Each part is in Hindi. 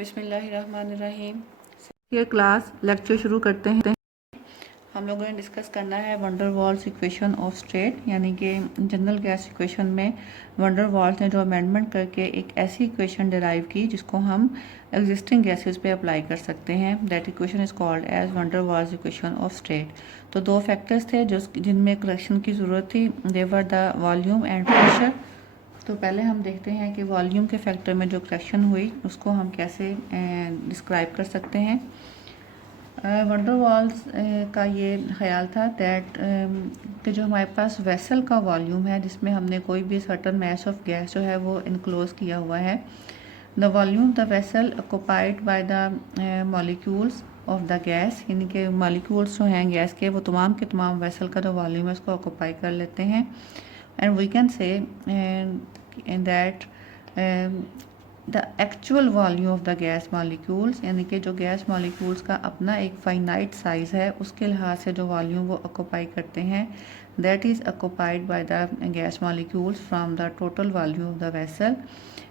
बिस्मिल्लाहिर्रहमानिर्रहीम। ये क्लास लेक्चर शुरू करते हैं। हम लोगों ने डिस्कस करना है van der Waals equation of state, यानी कि जनरल गैस इक्वेशन में वंडर वाल्स ने जो अमेंडमेंट करके एक ऐसी इक्वेशन डिराइव की जिसको हम एग्जिस्टिंग गैसेस पे अप्लाई कर सकते हैं। That equation is called as van der Waals equation of state. तो दो फैक्टर्स थे जो जिनमें करेक्शन की ज़रूरत थी, they were the volume and pressure. तो पहले हम देखते हैं कि वॉल्यूम के फैक्टर में जो करेक्शन हुई उसको हम कैसे डिस्क्राइब कर सकते हैं। वंडर वाल्स का ये ख्याल था दैट कि जो हमारे पास वेसल का वॉल्यूम है जिसमें हमने कोई भी सर्टन मैस ऑफ गैस जो है वो इनक्लोज किया हुआ है, the volume the vessel occupied by the molecules of the gas, यानी कि मॉलिक्यूल्स जो हैं गैस के वो तमाम के तमाम वेसल का जो वॉल्यूम है उसको ऑक्युपाई कर लेते हैं। And we can say in that the actual volume of the gas molecules, यानी कि जो गैस मॉलिक्यूल्स का अपना एक फाइनाइट साइज़ है उसके लिहाज से जो वॉल्यूम वो ऑक्यूपाई करते हैं, that is occupied by the gas molecules from the total volume of the vessel,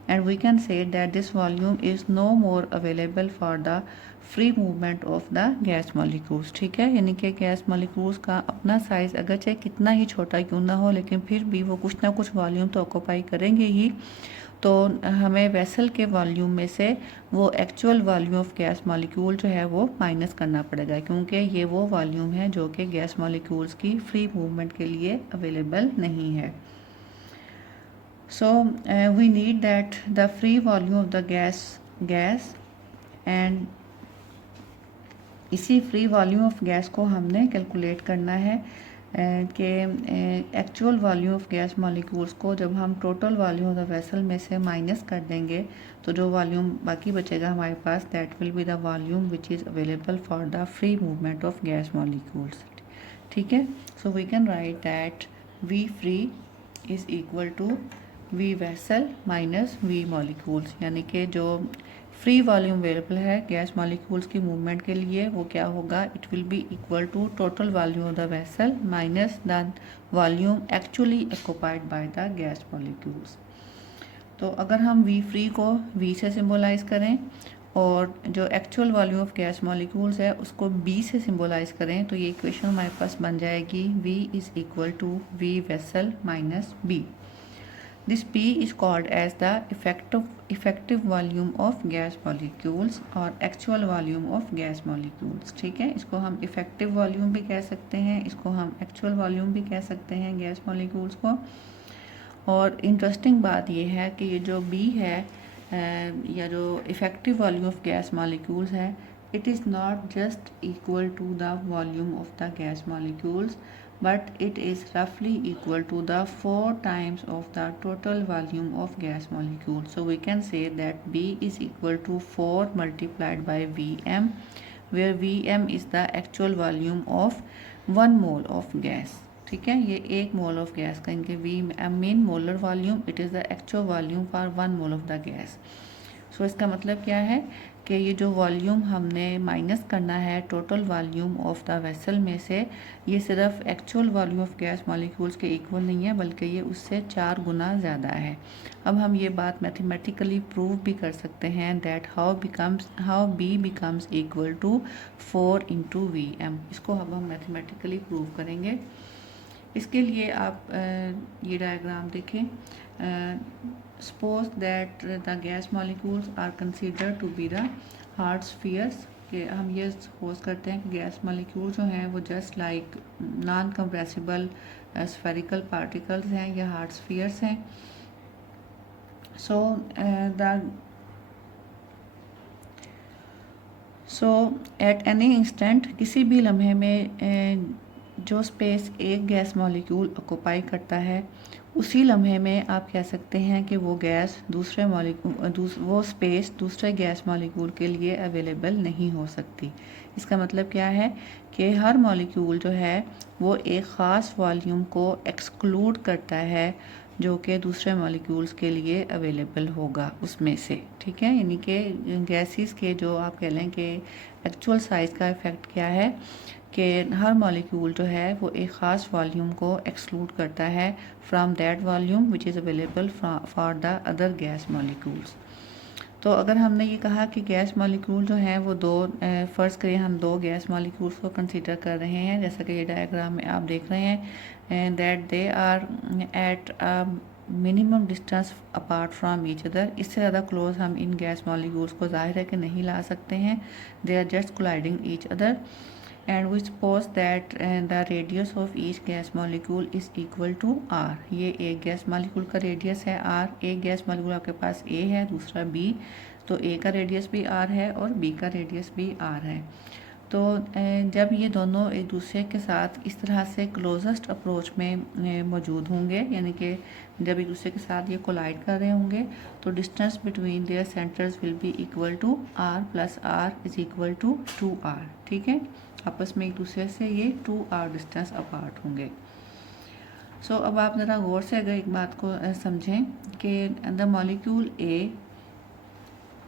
and we can say that this volume is no more available for the free movement of the gas molecules. ठीक है, यानी कि गैस मॉलिक्यूल्स का अपना साइज़ अगर चाहे कितना ही छोटा क्यों ना हो लेकिन फिर भी वो कुछ ना कुछ वॉल्यूम तो ऑक्यूपाई करेंगे ही। तो हमें वेसल के वॉल्यूम में से वो actual volume of gas molecule जो है वो माइनस करना पड़ेगा, क्योंकि ये वो वॉल्यूम है जो कि गैस मॉलिक्यूल्स की फ्री मूवमेंट के लिए अवेलेबल नहीं है। So we need that the free volume of the gas and इसी फ्री वॉल्यूम ऑफ गैस को हमने कैलकुलेट करना है कि actual volume of gas molecules को जब हम total volume of the vessel में से माइनस कर देंगे तो जो वॉल्यूम बाकी बचेगा हमारे पास, that will be the volume which is available for the free movement of gas molecules. ठीक है, so we can write that V free is equal to V vessel minus V molecules, यानी कि जो फ्री वॉल्यूम अवेलेबल है गैस मॉलिक्यूल्स की मूवमेंट के लिए वो क्या होगा, it will be equal to total volume of the vessel minus the volume actually occupied by the gas molecules. तो अगर हम वी फ्री को वी से सिंबलाइज करें और जो actual volume of gas molecules है उसको बी से सिंबलाइज करें तो ये इक्वेशन हमारे पास बन जाएगी V is equal to V vessel minus B. This P is called as the effective volume of gas molecules और actual volume of gas molecules। ठीक है, इसको हम effective volume भी कह सकते हैं, इसको हम actual volume भी कह सकते हैं गैस molecules को। और इंटरेस्टिंग बात यह है कि ये जो B है या जो effective volume of gas molecules है, it is not just equal to the volume of the gas molecules but it is roughly equal to the 4 times of the total volume of gas molecule. So we can say that B is equal to 4 multiplied by Vm, where Vm is the actual volume of 1 mole of gas। ठीक है, ये 1 मोल ऑफ गैस कहेंगे Vm mean molar volume, it is the actual volume for 1 mole of the gas. So इसका मतलब क्या है कि ये जो वॉल्यूम हमने माइनस करना है total volume of the vessel में से, ये सिर्फ actual volume of gas molecules के इक्वल नहीं है बल्कि ये उससे 4 गुना ज़्यादा है। अब हम ये बात मैथमेटिकली प्रूव भी कर सकते हैं that how B becomes equal to 4 into V M. इसको अब हम मैथमेटिकली प्रूव करेंगे। इसके लिए आप ये डायग्राम देखें। Suppose that the gas molecules are considered to be the hard spheres, कि हम ये सपोज करते हैं कि गैस मॉलिक्यूल जो हैं वो just like non compressible spherical particles हैं या हार्ड स्फीयर्स हैं। सो एट एनी इंस्टेंट, किसी भी लम्हे में जो स्पेस एक गैस मॉलिक्यूल ऑक्युपाई करता है उसी लम्हे में आप कह सकते हैं कि वो गैस वो स्पेस दूसरे गैस मॉलिक्यूल के लिए अवेलेबल नहीं हो सकती। इसका मतलब क्या है कि हर मॉलिक्यूल जो है वो एक ख़ास वॉल्यूम को एक्सक्लूड करता है जो कि दूसरे मॉलिक्यूल्स के लिए अवेलेबल होगा उसमें से। ठीक है, यानी कि गैसेस के जो आप कह लें कि एक्चुअल साइज़ का इफ़ेक्ट क्या है कि हर मॉलिक्यूल जो है वो एक ख़ास वॉल्यूम को एक्सक्लूड करता है from that volume which is available for the other gas molecules. तो अगर हमने ये कहा कि गैस मॉलिक्यूल जो हैं वो दो, फ़र्ज़ करिए हम दो गैस मॉलिक्यूल्स को कंसीडर कर रहे हैं, जैसा कि ये डायग्राम में आप देख रहे हैं, that they are at minimum distance apart from each other. इससे ज़्यादा क्लोज हम इन गैस मॉलिक्यूल्स को जाहिर है कि नहीं ला सकते हैं। They are just colliding each other and we suppose that the radius of each gas molecule is equal to r। ये एक गैस मॉलिक्यूल का रेडियस है r, एक गैस मॉलिक्यूल आपके पास a है, दूसरा b, तो a का रेडियस भी r है और b का रेडियस भी r है। तो जब ये दोनों एक दूसरे के साथ इस तरह से क्लोजेस्ट अप्रोच में मौजूद होंगे, यानी कि जब एक दूसरे के साथ ये कोलाइड कर रहे होंगे, तो distance between their centres will be equal to r plus r is equal to 2r। ठीक है, आपस में एक दूसरे से ये 2r डिस्टेंस अपार्ट होंगे। सो अब आप ज़रा गौर से अगर एक बात को समझें कि द मॉलिक्यूल ए,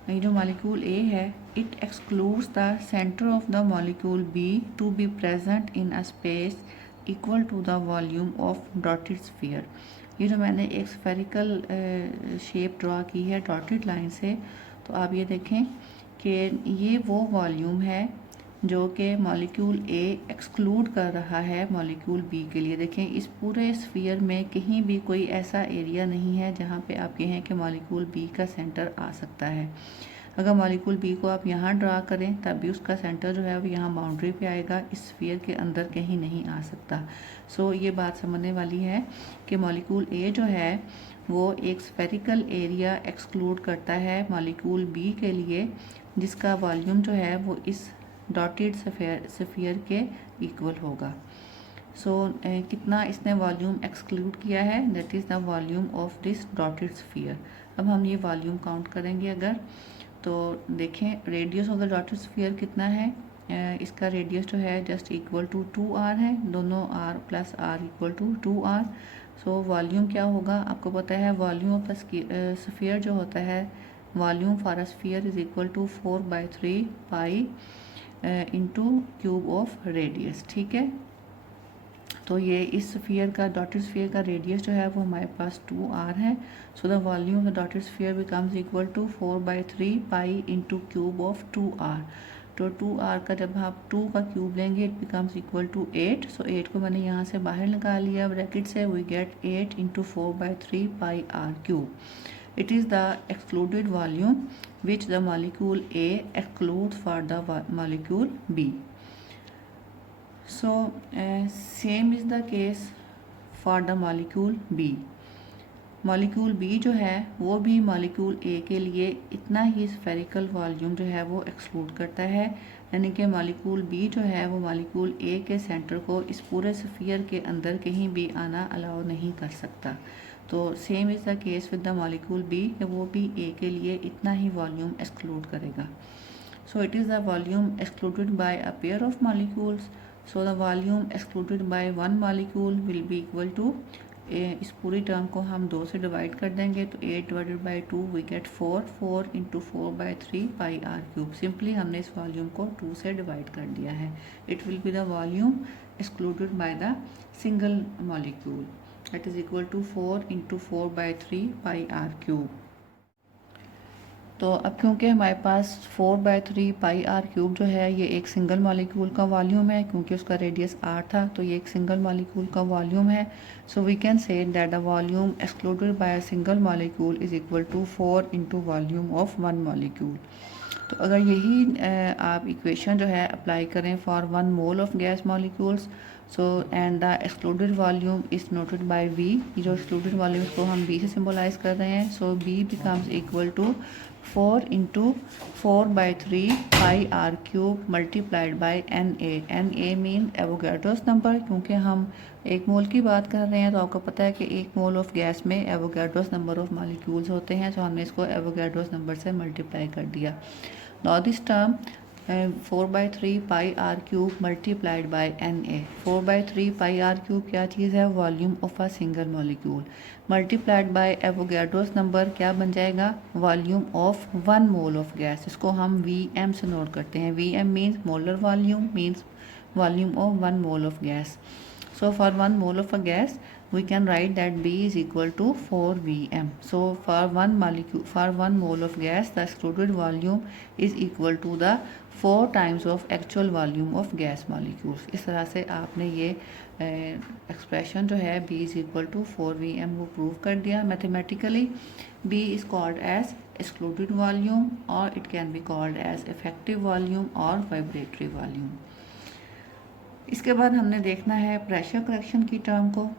ये जो मॉलिक्यूल ए है, it excludes the centre of the molecule B to be present in a space equal to the volume of dotted sphere. ये जो मैंने एक स्फेरिकल शेप ड्रा की है डॉटेड लाइन से, तो आप ये देखें कि ये वो वॉल्यूम है जो कि मॉलिक्यूल ए एक्सक्लूड कर रहा है मॉलिक्यूल बी के लिए। देखें, इस पूरे स्फीयर में कहीं भी कोई ऐसा एरिया नहीं है जहाँ पे आप कहें कि मॉलिक्यूल बी का सेंटर आ सकता है। अगर मॉलिक्यूल बी को आप यहाँ ड्रा करें तब भी उसका सेंटर जो है वो यहाँ बाउंड्री पे आएगा, इस स्फीयर के अंदर कहीं नहीं आ सकता। सो ये बात समझने वाली है कि मॉलिक्यूल ए जो है वो एक स्फेरिकल एरिया एक्सक्लूड करता है मॉलिक्यूल बी के लिए, जिसका वॉल्यूम जो है वो इस डॉटेड स्फीयर के इक्वल होगा। सो कितना इसने वॉल्यूम एक्सक्लूड किया है, that is the volume of this dotted sphere. अब हम ये वॉल्यूम काउंट करेंगे अगर, तो देखें radius of the dotted sphere कितना है, इसका रेडियस जो है जस्ट इक्वल टू 2r है, दोनों r plus r equal to 2r। So volume क्या होगा, आपको पता है वॉल्यूम ऑफ द स्फीयर जो होता है, volume for a sphere is equal to 4/3 pi into cube of radius. ठीक है, तो ये इस स्फीयर का, डॉटेड स्फीयर का रेडियस जो है वो हमारे पास 2r है। So the volume of the dotted sphere becomes equal to 4/3 pi into cube of 2r। तो 2r का जब आप 2 का क्यूब लेंगे इट बिकम्स इक्वल टू 8। सो 8 को मैंने यहाँ से बाहर निकाल लिया ब्रैकेट से, we get 8 into 4/3 pi r cube. It is the excluded volume which the molecule A excludes for the molecule B. So same is the case for the molecule B. Molecule B जो है वो भी मॉलिक्यूल ए के लिए इतना ही स्फेरिकल वॉल्यूम जो है वो एक्सक्लूड करता है, यानी कि मॉलिक्यूल बी जो है वो मॉलिक्यूल ए के सेंटर को इस पूरे स्फीयर के अंदर कहीं भी आना अलाउ नहीं कर सकता। तो same is the case with the molecule B, कि वो भी ए के लिए इतना ही वॉल्यूम एक्सक्लूड करेगा। So it is the volume excluded by a pair of molecules. So the volume excluded by one molecule will be equal to, इस पूरी टर्म को हम 2 से डिवाइड कर देंगे तो 8 divided by 2 we get 4 into 4/3 pi r cube. Simply हमने इस वॉल्यूम को 2 से डिवाइड कर दिया है। It will be the volume excluded by the single molecule, that is equal to 4 into 4/3 pi r cube. तो अब क्योंकि हमारे पास 4/3 पाई r क्यूब जो है ये एक सिंगल मॉलिक्यूल का वॉल्यूम है, क्योंकि उसका रेडियस r था, तो ये एक सिंगल मॉलिक्यूल का वॉल्यूम है। So we can say that the volume excluded by a single molecule is equal to 4 into volume of one molecule. तो अगर यही आप इक्वेशन जो है अप्लाई करें for 1 mole of gas molecules, so and the excluded volume is noted by v, जो एक्सक्लूडेड वॉल्यूम को हम v से सिम्बलाइज कर रहे हैं। So v becomes equal to 4 into 4/3 pi r cube multiplied by Na mean Avogadro's number. क्योंकि हम 1 मोल की बात कर रहे हैं तो आपको पता है कि 1 मोल ऑफ गैस में एवोगाड्रोस नंबर ऑफ मॉलिक्यूल्स होते हैं, तो हमने इसको एवोगाड्रोस नंबर से मल्टीप्लाई कर दिया। Now this term 4/3 pi r cube multiplied by Na। 4/3 pi r cube क्या चीज़ है, volume of a single molecule, multiplied by Avogadro's number क्या बन जाएगा, volume of 1 mole of gas. इसको हम Vm से नोट करते हैं। Vm means molar volume, means volume of 1 mole of gas. So for 1 mole of a gas we can write that B is equal to 4 Vm. So for one mole of gas, the excluded volume is equal to the 4 times of actual volume of gas molecules. इस तरह से आपने ये एक्सप्रेशन जो है B is equal to 4 Vm वो प्रूव कर दिया mathematically. B is called as excluded volume or it can be called as effective volume or vibratory volume. इसके बाद हमने देखना है प्रेशर करेक्शन की टर्म को.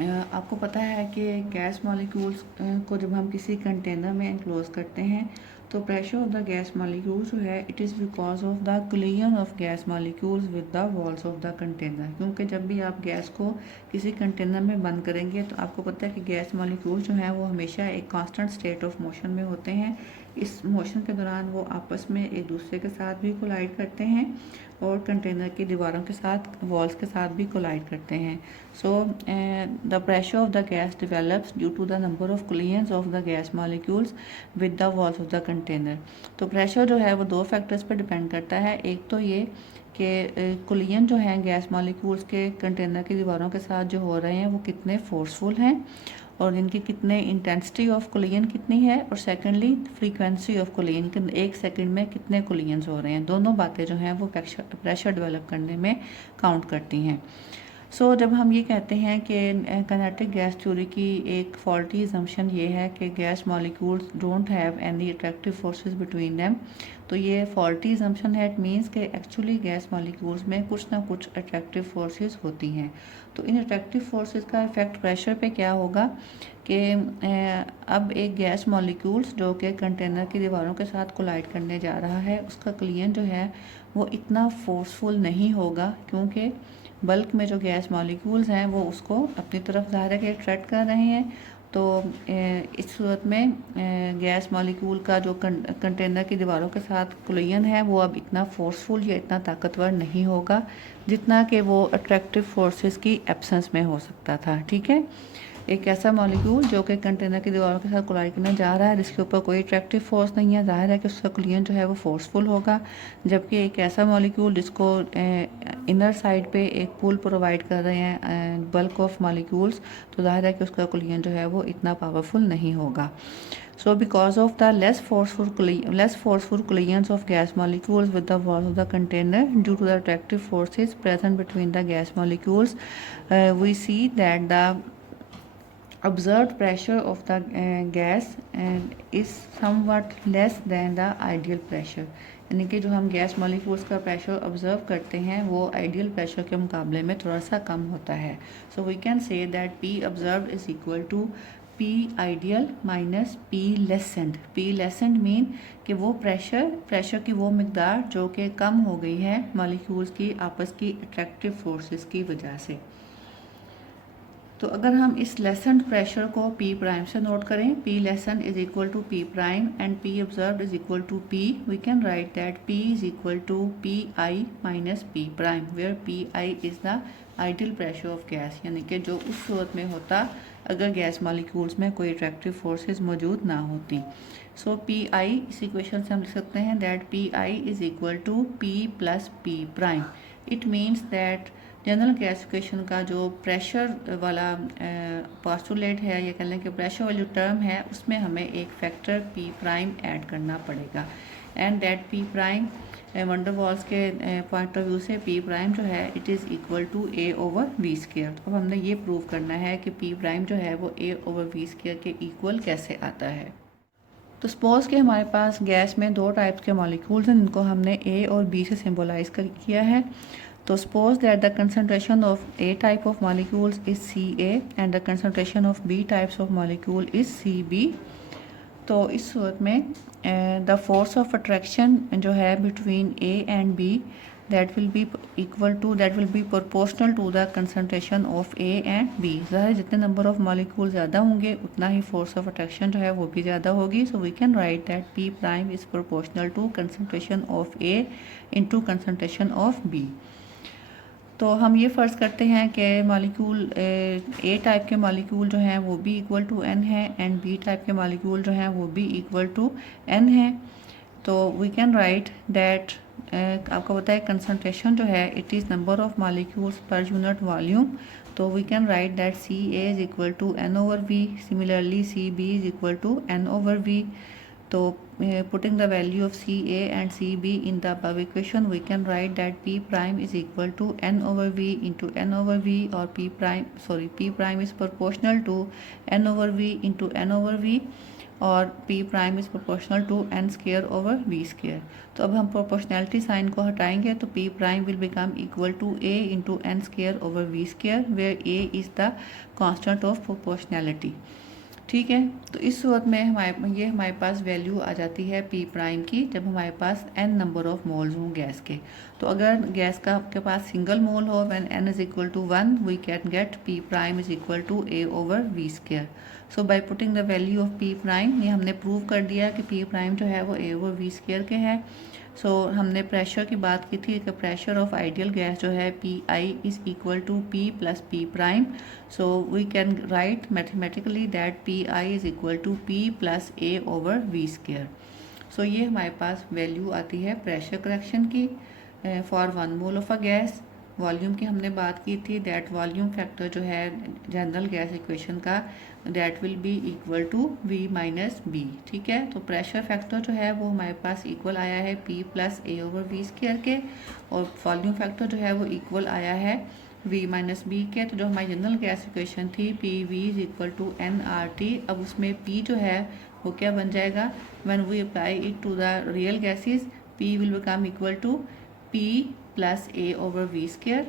आपको पता है कि गैस मॉलिक्यूल्स को जब हम किसी कंटेनर में एनक्लोज करते हैं तो pressure of the gas molecules जो है it is because of the collision of gas molecules with the walls of the container. क्योंकि जब भी आप गैस को किसी कंटेनर में बंद करेंगे तो आपको पता है कि गैस मॉलिक्यूल्स जो हैं वो हमेशा एक कांस्टेंट स्टेट ऑफ मोशन में होते हैं. इस मोशन के दौरान वो आपस में एक दूसरे के साथ भी कोलाइड करते हैं और कंटेनर की दीवारों के साथ वॉल्स के साथ भी कोलाइड करते हैं. So the pressure of the gas develops due to the number of collisions of the gas molecules with the walls of the container. तो प्रेशर जो है वो 2 फैक्टर्स पर डिपेंड करता है. एक तो ये कि कोलिजन जो हैं गैस मॉलिक्यूल्स के कंटेनर की दीवारों के साथ जो हो रहे हैं वो कितने फोर्सफुल हैं और इनकी कितने इंटेंसिटी ऑफ कोलिजन कितनी है, और secondly frequency of collision, 1 second में कितने कोलिजन्स हो रहे हैं. दोनों बातें जो हैं वो प्रेशर डेवलप करने में काउंट करती हैं. सो जब हम ये कहते हैं कि काइनेटिक गैस थ्योरी की एक फॉल्टी असम्पशन ये है कि gas molecules don't have any attractive forces between them, तो ये फॉल्टी असम्पशन है. इट मीन्स कि एक्चुअली गैस मॉलिक्यूल्स में कुछ ना कुछ अट्रैक्टिव फोर्सेस होती हैं. तो इन अट्रैक्टिव फोर्सेस का इफेक्ट प्रेशर पे क्या होगा कि अब एक गैस मॉलिक्यूल्स जो कि कंटेनर की दीवारों के साथ कोलाइड करने जा रहा है उसका कोलिजन जो है वो इतना फोर्सफुल नहीं होगा, क्योंकि बल्क में जो गैस मॉलिक्यूल्स हैं वो उसको अपनी तरफ ज़ाहिर है कि अट्रैक्ट कर रहे हैं. तो इस सूरत में गैस मॉलिक्यूल का जो कंटेनर की दीवारों के साथ कोलिजन है वो अब इतना फोर्सफुल या इतना ताकतवर नहीं होगा जितना कि वो अट्रैक्टिव फोर्सेस की एब्सेंस में हो सकता था. ठीक है, एक ऐसा मॉलिक्यूल जो कि कंटेनर की दीवारों के साथ कोलाइड करने जा रहा है जिसके ऊपर कोई अट्रैक्टिव फोर्स नहीं है, जाहिर है कि उसका कोलिजन जो है वो फोर्सफुल होगा. जबकि एक ऐसा मॉलिक्यूल जिसको इनर साइड पे एक पुल प्रोवाइड कर रहे हैं बल्क ऑफ मॉलिक्यूल्स, तो जाहिर है कि उसका कोलिजन जो है वो इतना पावरफुल नहीं होगा. So because of the less forceful collisions of gas molecules with the walls of the container due to the attractive forces present between the gas molecules, we see that the observed pressure of the gas is somewhat less than the ideal pressure. यानी कि जो हम गैस मॉलिक्यूल्स का प्रेशर ऑब्जर्व करते हैं वो आइडियल प्रेशर के मुकाबले में थोड़ा सा कम होता है. So we can say that P observed is equal to P ideal minus P lessened. P lessened mean कि वो प्रेशर की वो मिकदार जो कि कम हो गई है मॉलिक्यूल्स की आपस की अट्रैक्टिव फोर्सेस की वजह से. तो अगर हम इस लेसेंड प्रेशर को P प्राइम से नोट करें, P lessen is equal to P prime and P observed is equal to P, we can write that P is equal to PI minus P prime, where PI is the ideal pressure of gas, यानी कि जो उस सूरत में होता अगर गैस मॉलिक्यूल्स में कोई अट्रैक्टिव फोर्सेस मौजूद ना होती. सो PI इस इक्वेशन से हम लिख सकते हैं that PI is equal to P plus P prime. It means that general gasification का जो प्रेशर वाला पोस्टुलेट है या कह लें कि प्रेशर वाली टर्म है उसमें हमें एक फैक्टर P प्राइम ऐड करना पड़ेगा and that P prime van der Waals के पॉइंट ऑफ व्यू से P प्राइम जो है it is equal to A over V square. अब हमने ये प्रूव करना है कि P प्राइम जो है वो A ओवर V स्क्वायर के इक्वल कैसे आता है. तो सपोज कि हमारे पास गैस में 2 टाइप्स के मॉलिक्यूल्स हैं जिनको हमने A और B से सिम्बोलाइज किया है. तो suppose that the concentration of A type of molecules is Ca and the concentration of B types of molecule is Cb. तो इस सूरत में the force of attraction जो है between A and B that will be proportional to the concentration of A and B. ज़ाहिर जितने number of molecules ज़्यादा होंगे उतना ही force of attraction जो है वो भी ज़्यादा होगी. So we can write that P prime is proportional to concentration of A into concentration of B. तो हम ये फ़र्ज़ करते हैं कि मॉलिक्यूल ए टाइप के मॉलिक्यूल जो हैं वो भी इक्वल टू एन है एंड बी टाइप के मॉलिक्यूल जो हैं वो भी इक्वल टू एन है. तो वी कैन राइट दैट आपको पता है कंसंट्रेशन जो है it is number of molecules per unit volume, तो we can write that C A is equal to N over V, similarly C B is equal to N over V. तो putting the value of CA and CB in the above equation, we can write that P prime is equal to N over V into N over V, or P prime is proportional to N over V into N over V, और P prime is proportional to N square over V square। तो अब हम proportionality sign को हटाएंगे तो P prime will become equal to A into N square over V square, where A is the constant of proportionality। ठीक है, तो इस सूरत में हमारे पास वैल्यू आ जाती है पी प्राइम की जब हमारे पास एन नंबर ऑफ मोल्स हों गैस के। तो अगर गैस का आपके पास सिंगल मोल हो when n is equal to 1, we can get P prime is equal to A over V square. So by putting the value of P prime, ये हमने प्रूव कर दिया कि पी प्राइम जो है वो ए ओवर वी स्क्वायर के है। सो हमने प्रेशर की बात की थी कि प्रेशर ऑफ आइडियल गैस जो है P I is equal to P plus P prime. So we can write mathematically that P I is equal to P plus A over V square. सो ये हमारे पास वैल्यू आती है प्रेशर करेक्शन की for 1 mole of a gas. Volume की हमने बात की थी दैट वॉल्यूम फैक्टर जो है जनरल गैस इक्वेशन का that will be equal to V minus B. ठीक है, तो प्रेशर फैक्टर जो है वो हमारे पास इक्वल आया है P प्लस ए ओवर वी स्क्वायर के, और वॉल्यूम फैक्टर जो है वो इक्वल आया है V माइनस बी के। तो जो हमारी जनरल गैस इक्वेशन थी PV is equal to NRT, अब उसमें P जो है वो क्या बन जाएगा, when we apply it to the real gases P will become equal to P plus A over V square.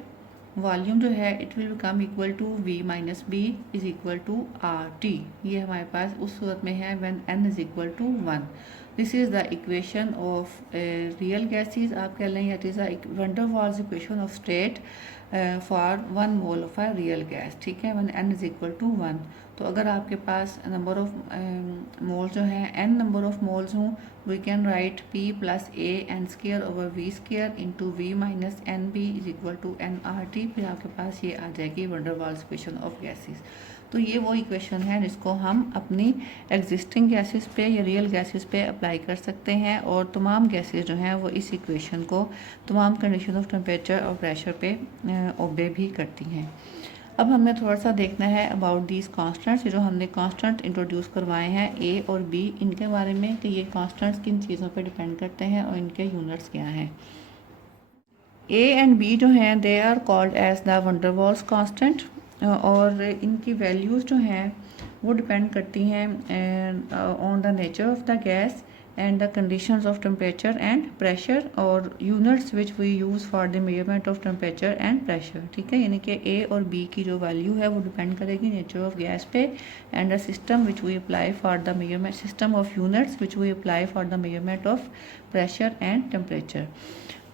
Volume जो है it will become equal to V minus B is equal to RT। ये हमारे पास उस सूरत में है when n is equal to 1। This is the equation of real gases, आप कह लें it is van der Waals equation of state for 1 mole of a real gas. ठीक है, when n is equal to 1। तो अगर आपके पास नंबर ऑफ मोल्स जो हैं n नंबर ऑफ मोल्स हों, we can write P plus A N square over V square into V minus N B is equal to NRT। फिर आपके पास ये आ जाएगी van der Waals equation of gases. तो ये वो इक्वेशन है जिसको हम अपनी एग्जिस्टिंग गैसेस पे या रियल गैसेस पे अप्लाई कर सकते हैं, और तमाम गैसेस जो हैं वो इस इक्वेशन को तमाम कंडीशन ऑफ टेम्परेचर और प्रेशर पे ओबे भी करती हैं। अब हमें थोड़ा सा देखना है अबाउट दीज कॉन्स्टेंट्स, जो हमने कॉन्स्टेंट इंट्रोड्यूस करवाए हैं ए और बी, इनके बारे में कि ये कॉन्स्टेंट्स किन चीज़ों पे डिपेंड करते हैं और इनके यूनिट्स क्या हैं। ए एंड बी जो हैं they are called as the van der Waals constant, और इनकी वैल्यूज़ जो हैं वो डिपेंड करती हैं on the nature of the gas and the conditions of temperature and pressure, और units which we use for the measurement of temperature and pressure। ठीक है, यानी कि A और B की जो वैल्यू है वो डिपेंड करेगी नेचर ऑफ गैस पे, and the system which we apply for the measurement, system of units which we apply for the measurement of pressure and temperature।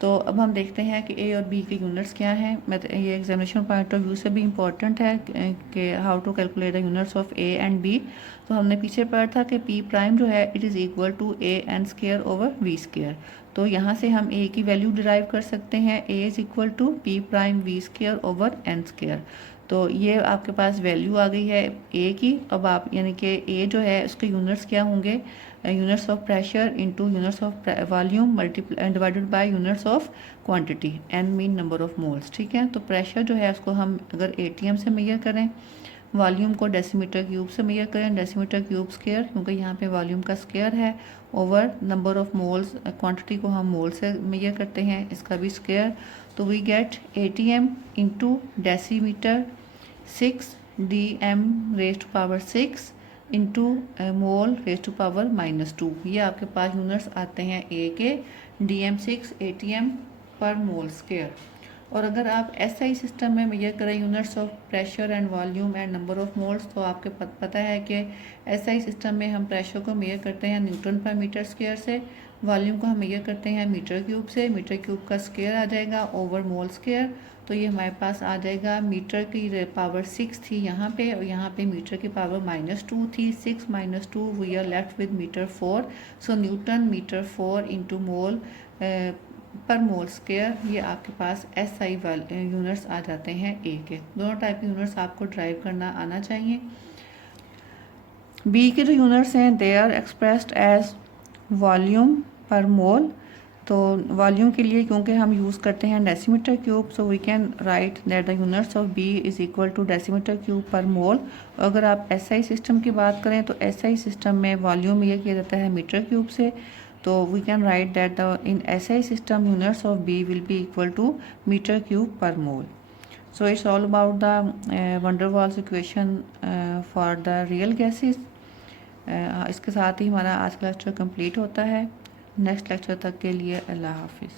तो अब हम देखते हैं कि ए और बी के यूनिट्स क्या हैं। ये एग्जामिनेशन पॉइंट ऑफ व्यू से भी इम्पॉर्टेंट है कि how to calculate the units of A and B. तो हमने पीछे पढ़ा था कि पी प्राइम जो है it is equal to A N square over V square. तो यहाँ से हम ए की वैल्यू डिराइव कर सकते हैं, A is equal to P prime V square over N square. तो ये आपके पास वैल्यू आ गई है ए की। अब आप यानी कि ए जो है उसके यूनिट्स क्या होंगे, units of pressure into units of volume divided by units of quantity N mean number of moles. ठीक है, तो प्रेशर जो है उसको हम अगर ATM से मेजर करें, वॉल्यूम को डेसीमीटर क्यूब से मेजर करें, डेसीमीटर क्यूब स्क्वायर क्योंकि यहाँ पे वॉल्यूम का स्क्वायर है, over number of moles, quantity को हम मोल से मेजर करते हैं, इसका भी स्क्वायर। तो we get ATM into decimetre 6 DM raise to power 6 into mole raise to power -2। ये आपके पास यूनिट्स आते हैं ए के DM6 ATM पर मोल स्क्वायर। और अगर आप SI सिस्टम में मेजर करें units of pressure and volume and number of moles, तो आपके पता है कि SI सिस्टम में हम प्रेशर को मेजर करते हैं न्यूटन पर मीटर स्क्वायर से, वॉल्यूम को हम मेजर करते हैं मीटर क्यूब से, मीटर क्यूब का स्क्वायर आ जाएगा ओवर मोल स्क्वायर। तो ये हमारे पास आ जाएगा, मीटर की पावर 6 थी यहाँ पे और यहाँ पे मीटर की पावर -2 थी, 6 - 2 we are left with metre 4। So newton metre 4 into mole per mole square, ये आपके पास SI यूनिट्स आ जाते हैं ए के। दोनों टाइप के यूनिट्स आपको ड्राइव करना आना चाहिए। बी के जो यूनिट्स हैं they are expressed as volume per mole तो वॉल्यूम के लिए क्योंकि हम यूज़ करते हैं decimetre cube, so we can write that the units of B is equal to decimetre cube per mole. अगर आप एसआई सिस्टम की बात करें तो एसआई सिस्टम में वॉल्यूम ये किया जाता है मीटर क्यूब से, तो we can write that the in SI system units of b will be equal to metre cube per mole. So it's all about the van der Waals equation for the real gases. इसके साथ ही हमारा आज का लेक्चर कंप्लीट होता है। नेक्स्ट लेक्चर तक के लिए अल्लाह हाफिज़।